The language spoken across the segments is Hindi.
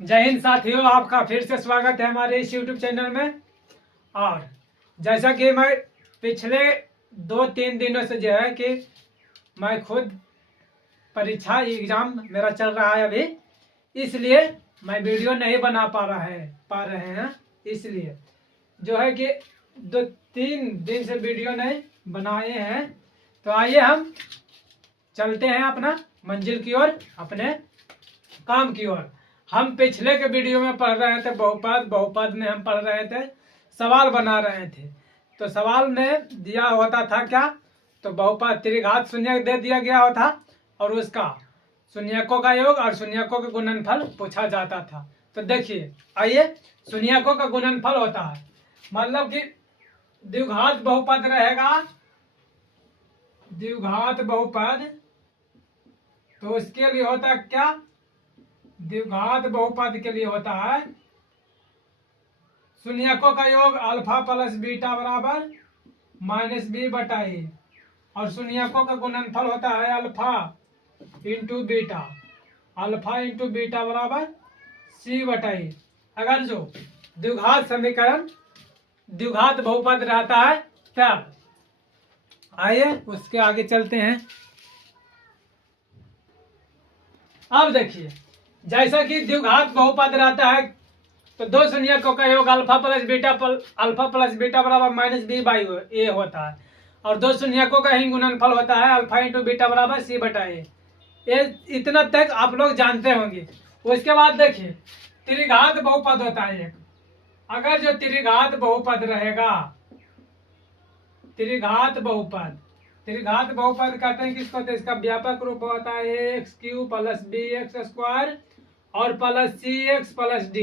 जय हिंद साथियों, आपका फिर से स्वागत है हमारे इस YouTube चैनल में। और जैसा कि मैं पिछले 2-3 दिनों से जो है कि मैं खुद परीक्षा एग्जाम मेरा चल रहा है अभी, इसलिए मैं वीडियो नहीं बना पा रहे हैं। इसलिए जो है कि 2-3 दिन से वीडियो नहीं बनाए हैं। तो आइए हम चलते हैं अपना मंजिल की ओर, अपने काम की ओर। हम पिछले के वीडियो में पढ़ रहे थे बहुपद में हम पढ़ रहे थे, सवाल बना रहे थे। तो सवाल में दिया होता था क्या, तो बहुपद त्रिघात शून्यक दे दिया गया होता और उसका शून्यकों का योग और शून्यकों का गुणनफल पूछा जाता था। तो देखिए, आइए, शून्यकों का गुणनफल होता है मतलब कि द्विघात बहुपद रहेगा, द्विघात बहुपद। तो उसके लिए होता है क्या, द्विघात बहुपद के लिए होता है शून्यकों का योग अल्फा प्लस बीटा बराबर -b बटा a, और शून्यकों का गुणनफल होता है alpha into beta, alpha into beta बराबर c बटा a। अगर जो द्विघात समीकरण द्विघात बहुपद रहता है तब। आइए उसके आगे चलते हैं। अब देखिए, जैसा कि द्विघात बहुपद रहता है तो दो शून्यकों का योग अल्फा प्लस बीटा बराबर -b/a होता है, और दो शून्यकों का ही गुणनफल होता है अल्फा इंटू बीटा बराबर c बटा a। ये इतना तक आप लोग जानते होंगे। उसके बाद देखिए, त्रिघात बहुपद होता है एक। अगर जो त्रिघात बहुपद रहेगा, त्रिघात बहुपद कहते हैं किसको, तो इसका व्यापक रूप होता है ax³ + bx² और प्लस cx + d।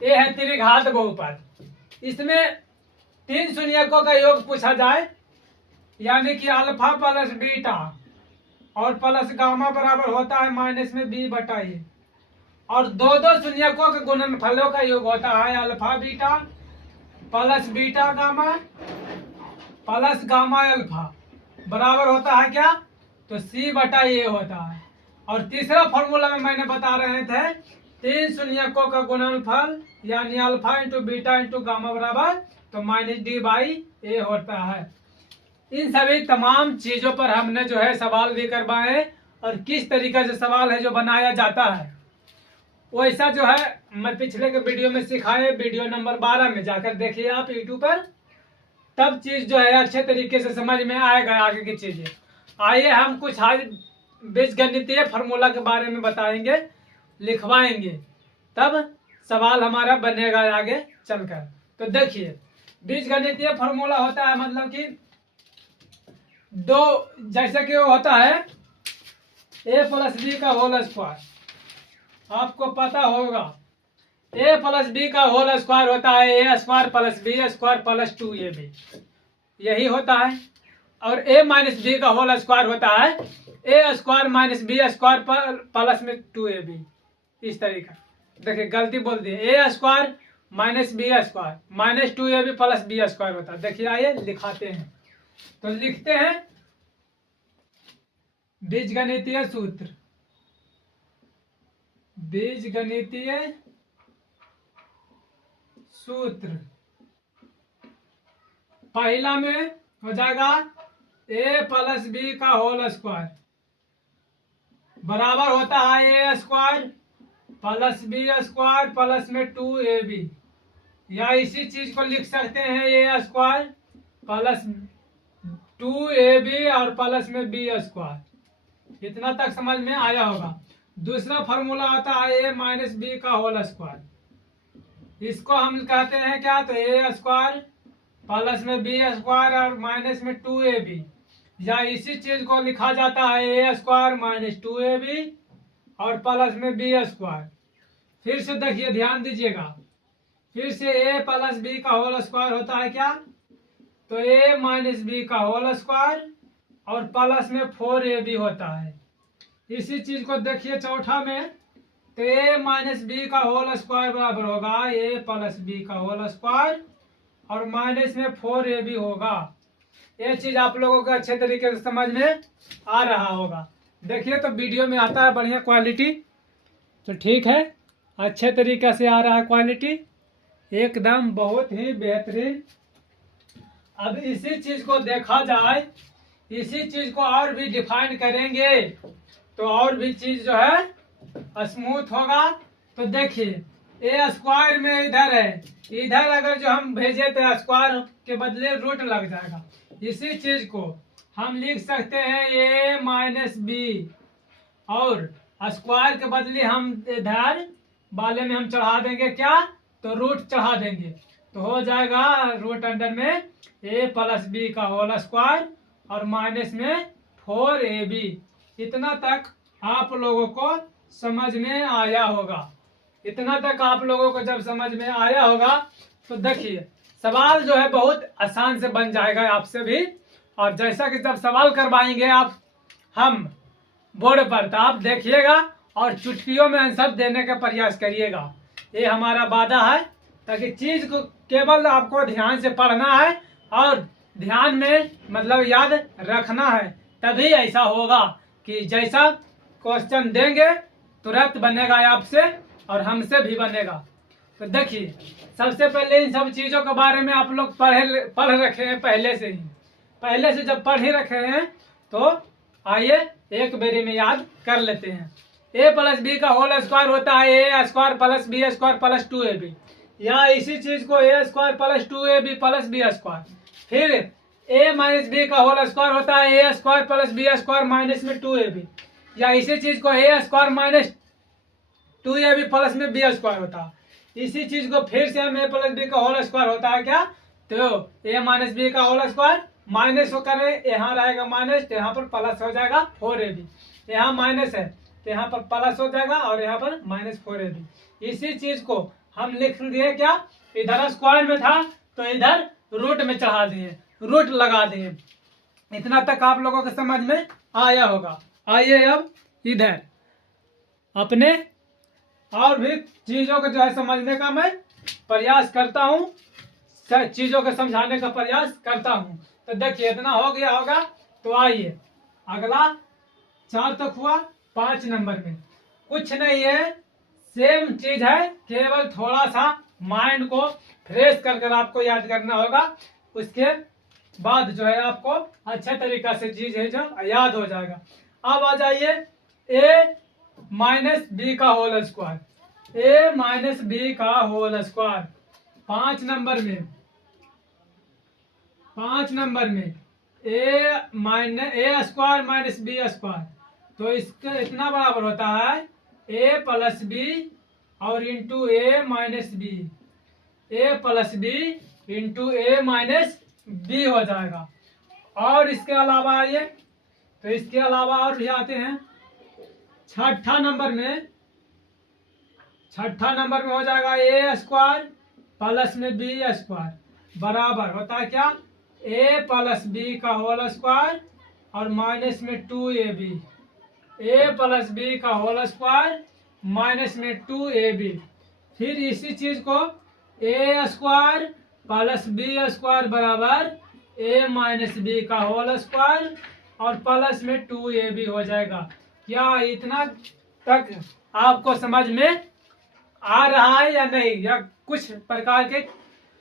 ये है त्रिघात बहुपद। इसमें 3 शून्यकों का योग पूछा जाए, यानी कि अल्फा प्लस बीटा और प्लस गामा बराबर होता है -b बटा a, और दो शून्यकों के गुणनफलों का योग होता है alpha beta plus beta gamma plus gamma alpha बराबर होता है क्या, तो c बटा a होता है। और तीसरा फॉर्मूला में मैंने बता रहे थे 3 शून्यकों का गुणनफल यानी alpha into beta into gamma बराबर तो -d/a होता है। इन सभी तमाम चीजों पर हमने जो है सवाल भी करवाए, और किस तरीके से सवाल है जो बनाया जाता है वैसा जो है मैं पिछले के वीडियो में सिखाए। वीडियो नंबर 12 में जाकर देखिए आप यूट्यूब पर, तब चीज जो है अच्छे तरीके से समझ में आएगा आगे की चीजें। आइए हम कुछ आज बीजगणितीय फार्मूला के बारे में बताएंगे, लिखवाएंगे, तब सवाल हमारा बनेगा आगे चलकर। तो देखिए, बीजगणितीय फार्मूला होता है मतलब कि दो, जैसे कि वो होता है a + b का होल स्क्वायर। आपको पता होगा a + b का होल स्क्वायर होता है a² + b² + 2ab, यही होता है। और a - b का होल स्क्वायर होता है a² - b² + 2ab। इस तरीका, देखिए गलती बोल दी, a² - b² -2ab + b² होता है। देखिए आइए लिखाते हैं। तो लिखते हैं बीजगणितीय सूत्र। बीजगणितीय सूत्र पहला में हो जाएगा a + b का होल स्क्वायर बराबर होता है a² + b² + 2ab, या इसी चीज को लिख सकते हैं a² + 2ab और प्लस में b²। इतना तक समझ में आया होगा। दूसरा फॉर्मूला आता है a - b का होल स्क्वायर। इसको हम कहते हैं क्या, तो a² प्लस में b² और माइनस में 2ab, या इसी चीज को लिखा जाता है a² - 2ab और प्लस में b²। फिर से देखिए, ध्यान दीजिएगा, फिर से a + b का होल स्क्वायर होता है क्या, तो a - b का होल स्क्वायर और प्लस में 4ab होता है। इसी चीज को देखिए चौथा में, तो a - b का होल स्क्वायर बराबर होगा a + b का होल स्क्वायर और माइनस में 4ab होगा। ये चीज आप लोगों को अच्छे तरीके से समझ में आ रहा होगा। देखिए, तो वीडियो में आता है बढ़िया क्वालिटी, तो ठीक है। अच्छे तरीके से आ रहा है क्वालिटी, एकदम बहुत ही बेहतरीन। अब इसी चीज को देखा जाए, इसी चीज को और भी डिफाइन करेंगे तो और भी चीज जो है स्मूथ होगा। तो देखिए ए स्क्वायर में इधर है, इधर अगर जो हम भेजे तो स्क्वायर के बदले रूट लग जाएगा। इसी चीज को हम लिख सकते हैं ए माइनस बी, और स्क्वायर के बदले हम इधर वाले में हम चढ़ा देंगे क्या, तो रूट चढ़ा देंगे, तो हो जाएगा रूट अंडर में ए प्लस बी का होल स्क्वायर और माइनस में 4ab। इतना तक आप लोगों को समझ में आया होगा। इतना तक आप लोगों को जब समझ में आया होगा तो देखिए सवाल जो है बहुत आसान से बन जाएगा आपसे भी। और जैसा कि जब सवाल करवाएंगे आप हम बोर्ड पर, तो आप देखिएगा और चुटकियों में आंसर देने का प्रयास करिएगा, ये हमारा वादा है। ताकि चीज को केवल आपको ध्यान से पढ़ना है और ध्यान में मतलब याद रखना है, तभी ऐसा होगा कि जैसा क्वेश्चन देंगे तुरंत बनेगा आपसे और हमसे भी बनेगा। तो देखिए सबसे पहले इन सब चीजों के बारे में आप लोग पढ़ रखे हैं पहले से ही। पहले से जब पढ़ ही रखे हैं तो आइए एक बेरी में याद कर लेते हैं। ए प्लस बी का होल स्क्वायर होता है a square plus b square plus 2ab, या इसी चीज को a square plus 2ab plus b square. फिर ए माइनस बी का होल स्क्वायर होता है a square plus b square minus में 2ab, या इसी चीज को a square minus 2ab plus में बी स्क्वायर होता है। इसी चीज को फिर से हम ए प्लस बी का होल स्क्वायर होता है क्या, तो ए माइनस बी का होल स्क्वायर माइनस होकर यहाँ रहेगा माइनस, तो यहाँ पर प्लस हो जाएगा 4ab। यहाँ माइनस है तो यहाँ पर प्लस हो जाएगा और यहाँ पर माइनस 4ab। इसी चीज को हम लिख दिए क्या, इधर स्क्वायर में था तो इधर रूट में चढ़ा दिए, रूट लगा दिए। इतना तक आप लोगों को समझ में आया होगा। आइए अब इधर अपने और भी चीजों को जो है समझने का मैं प्रयास करता हूँ, चीजों को समझाने का प्रयास करता हूँ। तो देखिए इतना हो गया होगा। तो आइए अगला 4 तक हुआ, 5 नंबर में कुछ नहीं है, सेम चीज है, केवल थोड़ा सा माइंड को फ्रेश कर कर आपको याद करना होगा। उसके बाद जो है आपको अच्छे तरीका से चीज है जो याद हो जाएगा। अब आ जाइए ए माइनस बी का whole square, a minus b का होल स्क्वायर 5 नंबर में, 5 नंबर में ए स्क्वायर माइनस बी स्क्वायर, तो इसका इतना बराबर होता है ए प्लस बी और इंटू ए माइनस बी, ए प्लस बी इंटू ए माइनस बी हो जाएगा। और इसके अलावा आइए, तो इसके अलावा और भी आते हैं। छठा नंबर में हो जाएगा ए स्क्वायर प्लस में बी स्क्वायर बराबर होता है क्या, ए प्लस बी का होल स्क्वायर और माइनस में 2ab, ए प्लस बी का होल स्क्वायर माइनस में 2ab। फिर इसी चीज को a square plus b square बराबर ए माइनस बी का होल स्क्वायर और प्लस में 2ab हो जाएगा। क्या इतना तक आपको समझ में आ रहा है या नहीं, या कुछ प्रकार के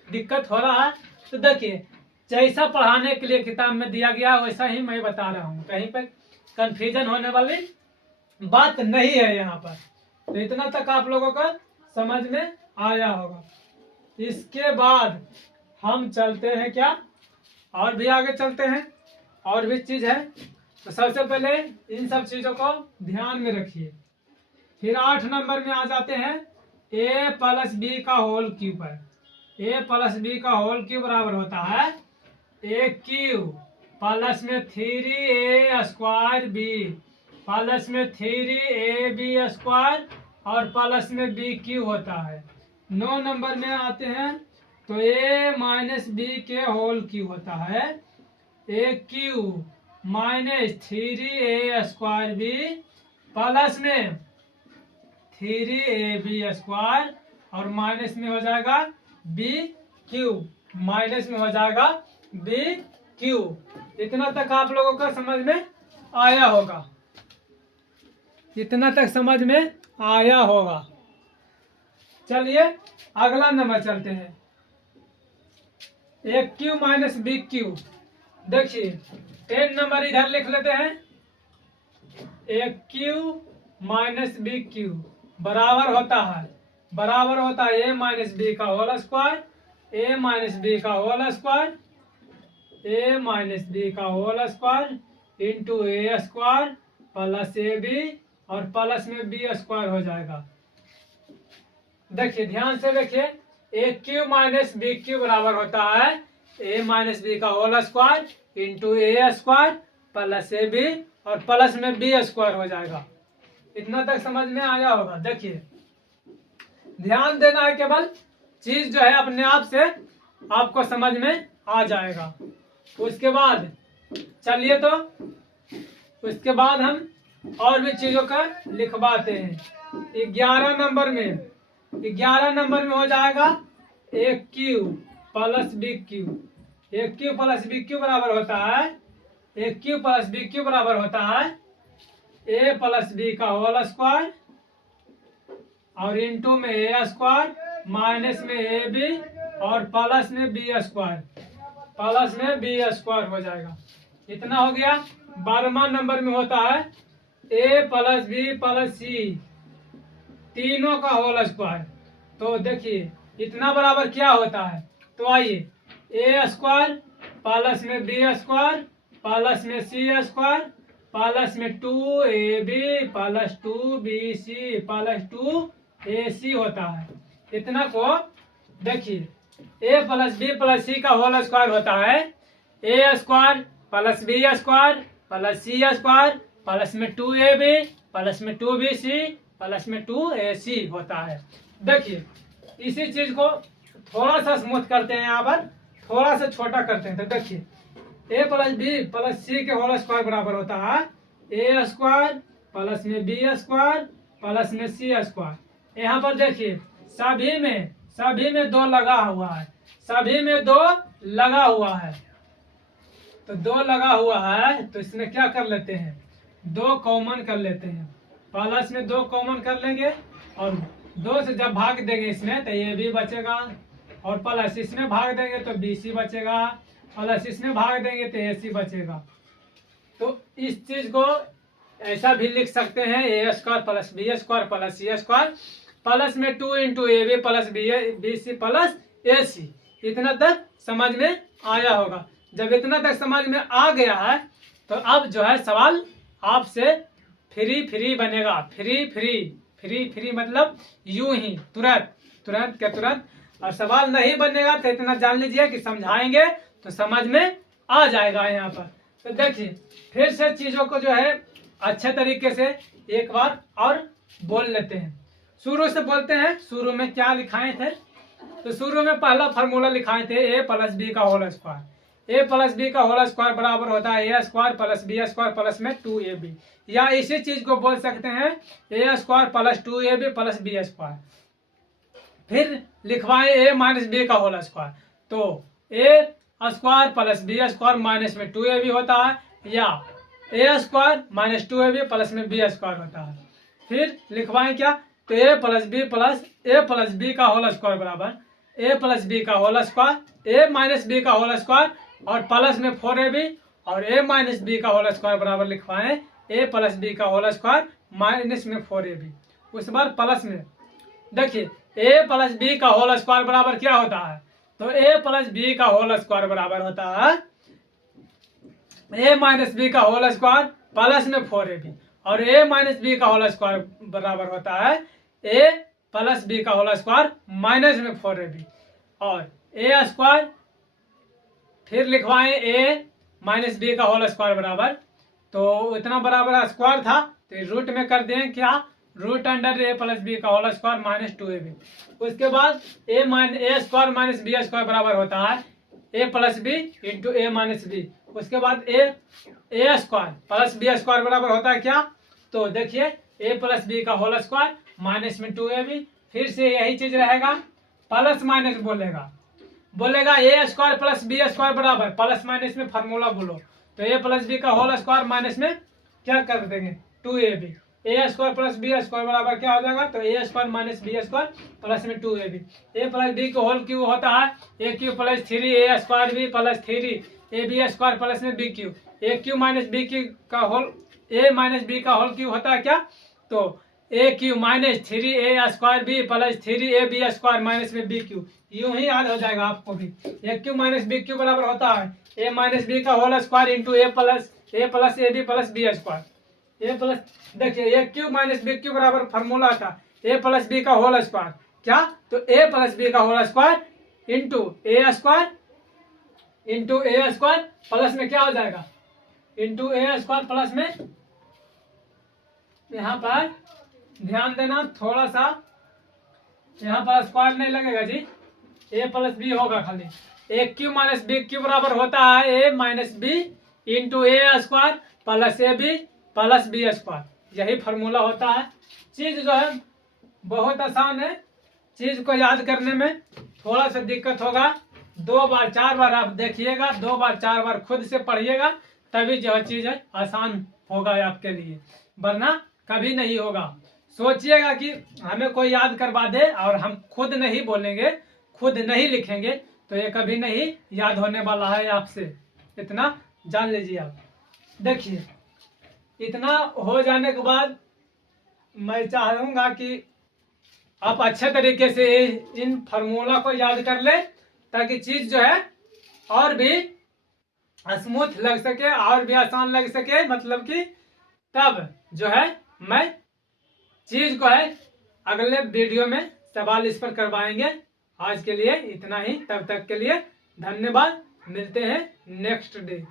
दिक्कत हो रहा है? तो देखिए जैसा पढ़ाने के लिए किताब में दिया गया वैसा ही मैं बता रहा हूँ, कहीं पर कंफ्यूजन होने वाली बात नहीं है यहाँ पर। तो इतना तक आप लोगों का समझ में आया होगा। इसके बाद हम चलते हैं क्या, और भी आगे चलते हैं, और भी चीज है। तो सबसे पहले इन सब चीजों को ध्यान में रखिए। फिर 8 नंबर में आ जाते हैं ए प्लस बी का होल क्यूब है, ए प्लस बी का होल क्यूब बराबर होता है ए क्यूब प्लस में 3a स्क्वायर बी प्लस में 3ab स्क्वायर और प्लस में बी क्यूब होता है। 9 नंबर में आते हैं तो ए माइनस बी के होल क्यूब होता है a cube minus 3a square b plus में 3ab स्क्वायर और माइनस में हो जाएगा बी क्यूब, माइनस में हो जाएगा बी क्यूब। इतना तक आप लोगों का समझ में आया होगा, इतना तक समझ में आया होगा। चलिए अगला नंबर चलते हैं, a cube minus b cube. देखिए 10 नंबर इधर लिख लेते हैं, a cube minus b cube बराबर होता है ए माइनस बी का whole square, a minus b का whole square, a minus b का whole square into a square plus a b और प्लस में बी स्क्वायर हो जाएगा। देखिए ध्यान से देखिए, a cube minus b cube बराबर होता है ए माइनस बी का whole square into a square plus a b और प्लस में बी स्क्वायर हो जाएगा। इतना तक समझ में आया होगा। देखिए ध्यान देना है, केवल चीज जो है अपने आप से आपको समझ में आ जाएगा। उसके बाद चलिए तो उसके बाद हम और भी चीजों का लिखवाते हैं। 11 नंबर में हो जाएगा ए क्यू प्लस बी क्यू। ए क्यू प्लस बी क्यू बराबर होता है, a cube plus B cube बराबर होता है ए प्लस बी का होल स्क्वायर और इंटू में ए स्क्वायर माइनस में ए बी और प्लस में बी स्क्वायर हो जाएगा। इतना हो गया। 12वां नंबर में होता है ए प्लस बी प्लस सी तीनों का होल स्क्वायर। तो देखिए इतना बराबर क्या होता है, तो आइए ए स्क्वायर प्लस में बी स्क्वायर प्लस में सी स्क्वायर प्लस में 2ab plus 2bc plus 2ac होता है। इतना को देखिए a plus b plus c का होल स्क्वायर होता है a square plus b square plus c square plus में 2ab प्लस में 2bc प्लस में 2ac होता है। देखिए इसी चीज को थोड़ा सा स्मूथ करते हैं, यहाँ पर थोड़ा सा छोटा करते हैं। तो देखिए ए प्लस बी प्लस सी के होल स्क्वायर बराबर होता है ए स्क्वायर प्लस में बी स्क्वायर प्लस में सी स्क्वायर। यहाँ पर देखिए सभी में 2 लगा हुआ है, तो 2 लगा हुआ है तो इसमें क्या कर लेते हैं, 2 कॉमन कर लेते हैं। प्लस में 2 कॉमन कर लेंगे और 2 से जब भाग देंगे इसमें तो ये भी बचेगा और प्लस इसमें भाग देंगे तो BC बचेगा, प्लस इसमें भाग देंगे तो AC बचेगा। तो इस चीज को ऐसा भी लिख सकते हैं a square plus b square plus c square plus में 2 into AB plus BC plus AC। इतना तक समझ में आया होगा। जब इतना तक समझ में आ गया है तो अब जो है सवाल आपसे फ्री बनेगा। फ्री मतलब यूं ही तुरंत के तुरंत। और सवाल नहीं बनेगा तो इतना जान लीजिए कि समझाएंगे तो समझ में आ जाएगा यहाँ पर। तो देखिए फिर से चीजों को जो है अच्छे तरीके से एक बार और बोल लेते हैं। शुरू से बोलते हैं, शुरू में क्या लिखाए थे, तो शुरू में पहला फार्मूला लिखाए थे ए प्लस बी का whole square. A plus b का होल स्क्वायर बराबर होता है a square plus b square plus में 2ab, या इसी चीज को बोल सकते हैं a square plus 2ab plus b square. फिर लिखवाएं ए माइनस बी का होल स्क्वायर, तो a square plus b square minus में 2ab होता है, या a square minus 2ab plus में बी स्क्वायर होता है। फिर लिखवाएं क्या, तो ए प्लस बी का होल स्क्वायर बराबर ए प्लस बी का whole square a minus b का होल स्क्वायर और प्लस में 4ab और ए माइनस बी का होल स्क्वायर बराबर लिखवाएं ए प्लस बी का होल स्क्वायर माइनस में 4ab। उस बार प्लस में देखिए ए प्लस बी का होल स्क्वायर बराबर क्या होता है, तो ए प्लस बी का होल स्क्वायर बराबर होता है ए माइनस बी का होल स्क्वायर प्लस में 4ab और ए माइनस बी का होल स्क्वायर बराबर होता है ए प्लस बी का होल स्क्वायर माइनस में 4ab और ए स्क्वायर। फिर लिखवाएं ए माइनस बी का होल स्क्वायर बराबर, तो इतना बराबर स्क्वायर था तो रूट में कर दें क्या, रूट अंडर ए प्लस बी का होल स्क्वायर माइनस 2ab। उसके बाद ए स्क्वायर माइनस बी स्क्वायर बराबर होता है ए प्लस बी इंटू ए माइनस बी। उसके बाद ए स्क्वायर प्लस बी स्क्वायर बराबर होता है क्या, तो देखिए ए प्लस बी का होल स्क्वायर माइनस में 2ab। फिर से यही चीज रहेगा, प्लस माइनस बोलेगा a square plus b square बराबर प्लस माइनस में फार्मूला बोलो, तो ए प्लस बी का होल स्क्वायर माइनस में क्या कर देंगे 2ab। A square plus b square बराबर क्या हो जाएगा, तो a square minus b square plus में 2ab, ए प्लस बी को होल क्यू होता है a cube plus 3 a square b plus 3 ab square plus में बी क्यू, ए क्यू माइनस बी क्यू का होल, ए माइनस बी का होल क्यू होता है क्या, तो a cube minus 3a square b plus 3ab square minus में बी क्यू, यूं ही याद हो जाएगा आपको भी। A cube minus b cube बराबर होता है ए माइनस बी का whole square into a plus a b plus b square, a plus, देखिए a cube minus b cube बराबर फार्मूला था ए प्लस बी का होल स्क्वायर, क्या, तो ए प्लस बी का whole square into a square plus में क्या हो जाएगा, इंटू ए स्क्वायर प्लस में, यहाँ पर ध्यान देना थोड़ा सा, यहाँ पर स्क्वायर नहीं लगेगा जी, ए प्लस बी होगा खाली, a cube minus b cube बराबर होता है a minus b into a square plus a b plus b square, यही फार्मूला होता है। चीज जो है बहुत आसान है, चीज को याद करने में थोड़ा सा दिक्कत होगा, 2 बार 4 बार आप देखिएगा, 2 बार 4 बार खुद से पढ़िएगा, तभी जो चीज है आसान होगा आपके लिए, वरना कभी नहीं होगा। सोचिएगा कि हमें कोई याद करवा दे और हम खुद नहीं बोलेंगे, खुद नहीं लिखेंगे, तो ये कभी नहीं याद होने वाला है आपसे, इतना जान लीजिए आप। देखिए इतना हो जाने के बाद मैं चाहूंगा कि आप अच्छे तरीके से इन फार्मूला को याद कर ले, ताकि चीज जो है और भी स्मूथ लग सके और भी आसान लग सके, मतलब कि तब जो है मैं चीज को है अगले वीडियो में सवाल इस पर करवाएंगे। आज के लिए इतना ही, तब तक के लिए धन्यवाद, मिलते हैं नेक्स्ट डे।